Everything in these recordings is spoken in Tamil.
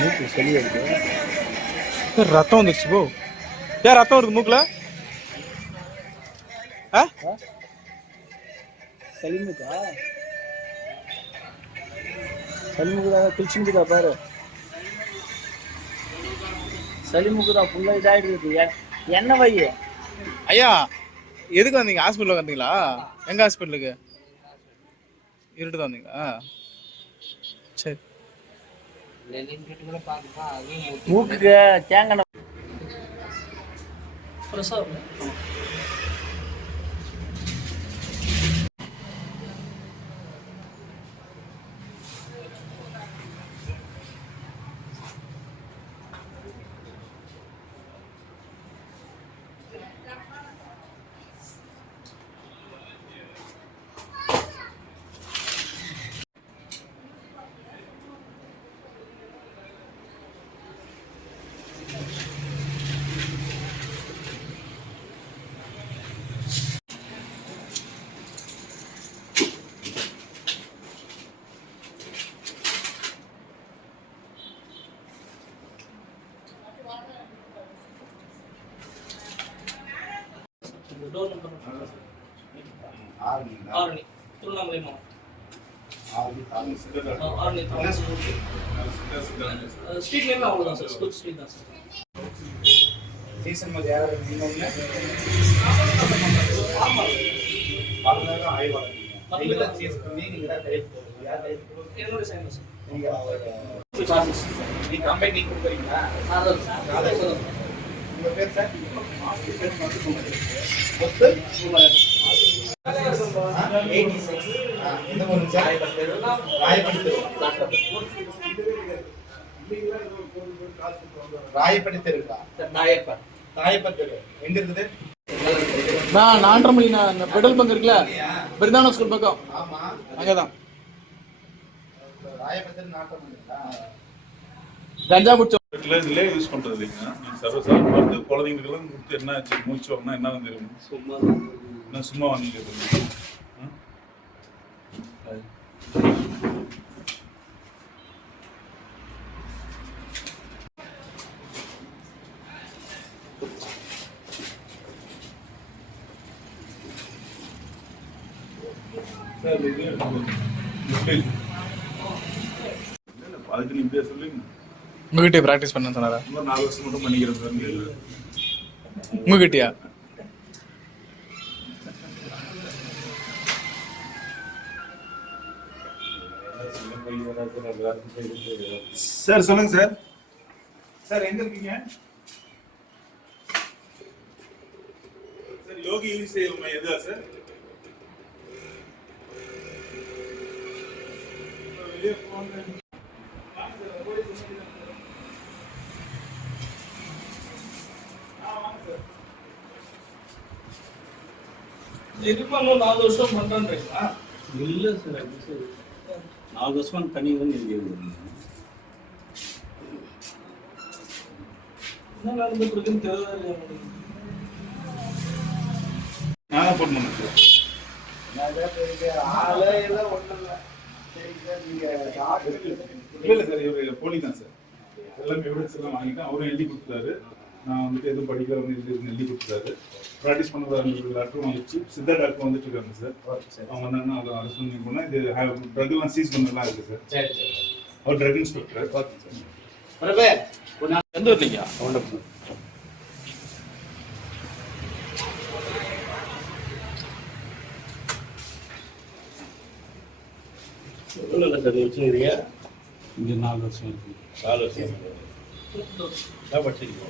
மூக்கு சளி வருது. ரத்தம் வந்துருச்சு போ. ஏன் ரத்தம் வருது மூக்குல? சளிமுக்கா சளிமுக்குதா கிழிச்சுமுக்குதா பாரு. சளிமுக்குதா ஃபுல்லா இதாயிடுது. என்ன வை ஐயா எதுக்கு வந்தீங்க? ஹாஸ்பிட்டலுக்கு வந்தீங்களா? எங்க ஹாஸ்பிட்டலுக்கு? இருட்டு தான் வந்தீங்களா? சரி. மூக்குக்கு தேங்காய் டோர் நம்பர் 6 திருவண்ணாமலை மாவட்டம். ஸ்ட்ரீட் நேம் அவ்வளோதான் சார். ஸ்கூல் ஸ்ட்ரீட் தான் சார். சீசன் மாதிரி யாராவது என்னோட சைன் சார். நீங்க கம்பெனி கொடுக்குறீங்களா? உங்க பேர் சார்? ராயப்பட்டி தெருக்கா? ராயப்பட்டி தெரு எங்க இருக்குது? நான் 4:30 மணி பெட்ரோல் பங்க் இருக்குல்ல, பிருந்தாவனம் ஸ்கூல் பக்கம். ஆமா, அங்கதான். ராயப்பட்டி தெரு 4:30 மணிங்களா? கஞ்சா குடிச்சோம். இதுல யூஸ் பண்றது இல்லைங்க. நீங்க சர்வசா வந்து குழந்தைங்களுக்கெல்லாம் கொடுத்து என்ன ஆச்சு? மூச்சு வாங்கினா என்ன தெரியும்? சும்மா வாங்கிட்டு அதுக்கு நீ இப்படியா சொல்லுங்க. உங்ககிட்ட பிராக்டிஸ் பண்ண சொன்னாரா? 4 வருஷம் மட்டும் பண்ணிக்கிறது. உங்ககிட்டயா? சார் சொல்லுங்க சார். சார் எங்க இருக்கீங்க? சார் யோகி சேவை மையம் எதா சார்? வெளியே போங்க. இதுக்கு 4 வருஷம் பண்றேன்றீங்களா? இல்ல சார், 4 வருஷமா தண்ணி தான் எழுதிடுது. என்ன நடந்துட்டு இருக்குன்னு தெரியல. நான் போன் பண்ணேன் சார். ஆளே இல்ல ஒண்ணும் இல்ல. சரி சார், நீங்க இல்ல சார், இவரு போலி தான் சார். எல்லாமே எவிடன்ஸ் எல்லாம் வாங்கிட்டேன். அவரும் எழுதி கொடுத்தாரு. நான் வந்துட்டு எதுவும் படிக்கிறவங்க எழுதி கொடுத்தாரு. ப்ராக்டிஸ் பண்ண டாக்டர் வந்துச்சு. சித்தா டாக்டர் வந்துட்டு இருக்காங்க சார். அவங்க வந்தாங்கன்னா அதை அரசு போனால் இது ட்ரக் எல்லாம் சீஸ் பண்ணலாம் இருக்கு சார். சரி சரி. அவர் ட்ரக் இன்ஸ்பெக்டர். எந்த ஊர்லீங்க? இல்லை சார், வச்சுக்கிறீங்க. இங்கே 4 வருஷம் இருக்கு. 4 வருஷம் என்ன படிச்சிருக்கீங்க?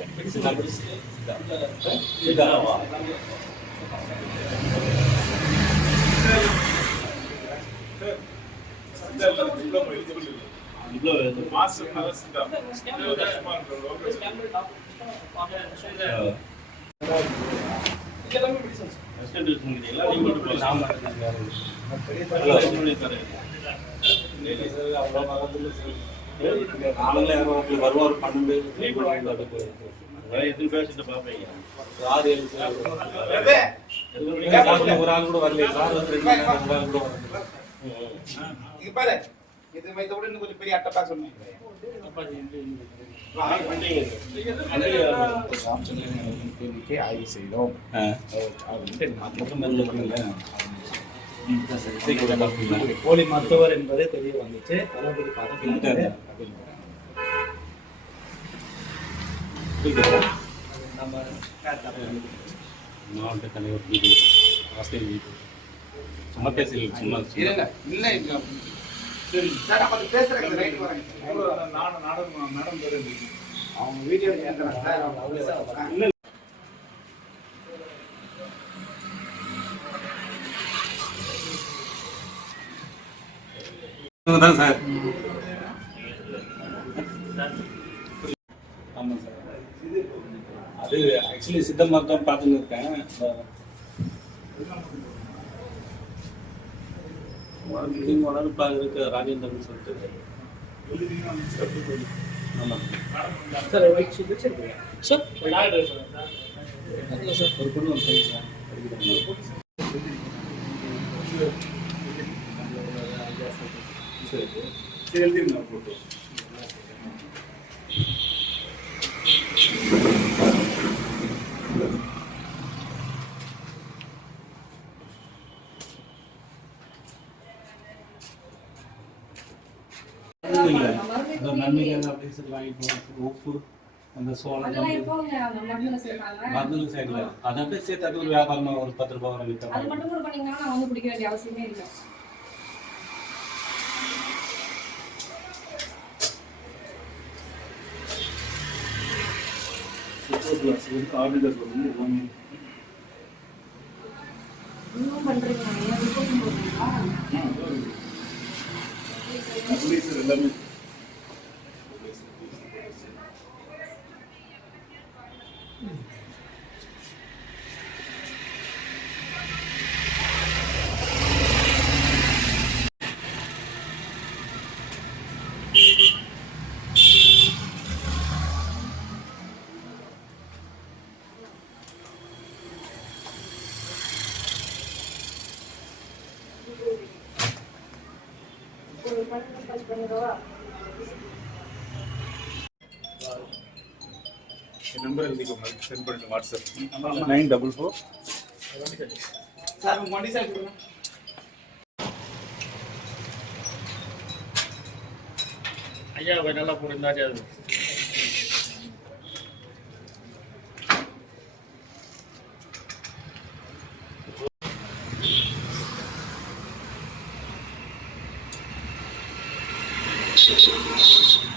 வருவார் 12 எத்தனை பேசிட்டு பார்ப்பீங்க? 6 7 ஒரு ஆள் கூட வரல சார். 2 ஆள் கூட வரல. இங்க பாரு இது இதை விட இன்னும் கொஞ்சம் பெரிய அட்டை பாக்ஸ் ஒன்று ஆய்வு செய்தோம் போலி மருத்துவர் என்பதே தெரிய வந்துச்சு தளபதி பதவி நம்ம மாவட்ட தலைவர் வீடு ஆசிரியர் வீடு சும்மா பேசல சும்மா இருங்க இல்ல இங்க சரி சார் அப்ப பேசுறேன் ரைட் வரேன் மேடம் பேர் அவங்க வீடியோ கேக்குறாங்க இல்ல தான் சார் ஆமாம் சார் அது ஆக்சுவலி சித்த மருத்துவம் பார்த்துன்னு இருக்கேன் உடம்பு இருக்கு ராஜேந்திரன் சொல்லிட்டு ஆமாம் சார் ஒயிட் ஷீட் வச்சிருக்கீங்க சார் ஒரு பொண்ணு ஒரு பையன் சார் படிக்கிறாங்க சரி எழுதிருங்க போட்டோ நன்மைகள் அப்படின்னு சொல்லி வாங்கிட்டு போனோம் உப்பு அந்த சோளம் மருந்துல சேர்க்கல அதை அப்படியே சேர்த்து அது ஒரு வியாபாரமா ஒரு 10 ரூபாய் வரை விற்க அது மட்டும் கூட பண்ணீங்கன்னா நான் வந்து பிடிக்க வேண்டிய அவசியமே இல்லை. சூப்பர் கிளாஸ் ஆர்டிகல் வந்து எல்லாமே இன்னும் பண்றீங்க ஏன் ரிப்போர்ட் போடுறீங்களா? அட்லீஸ்ட் எல்லாமே ஒரு பணத்தை பஸ் பண்ணிடவா? என் நம்பர் எழுதிக்கோங்க சென்ட் பண்ணிட்டு வாட்ஸ்அப் 944 சார் மொண்டி சார் கொடுங்க ஐயா நல்லா போடுந்தாச்சு அது Thank you.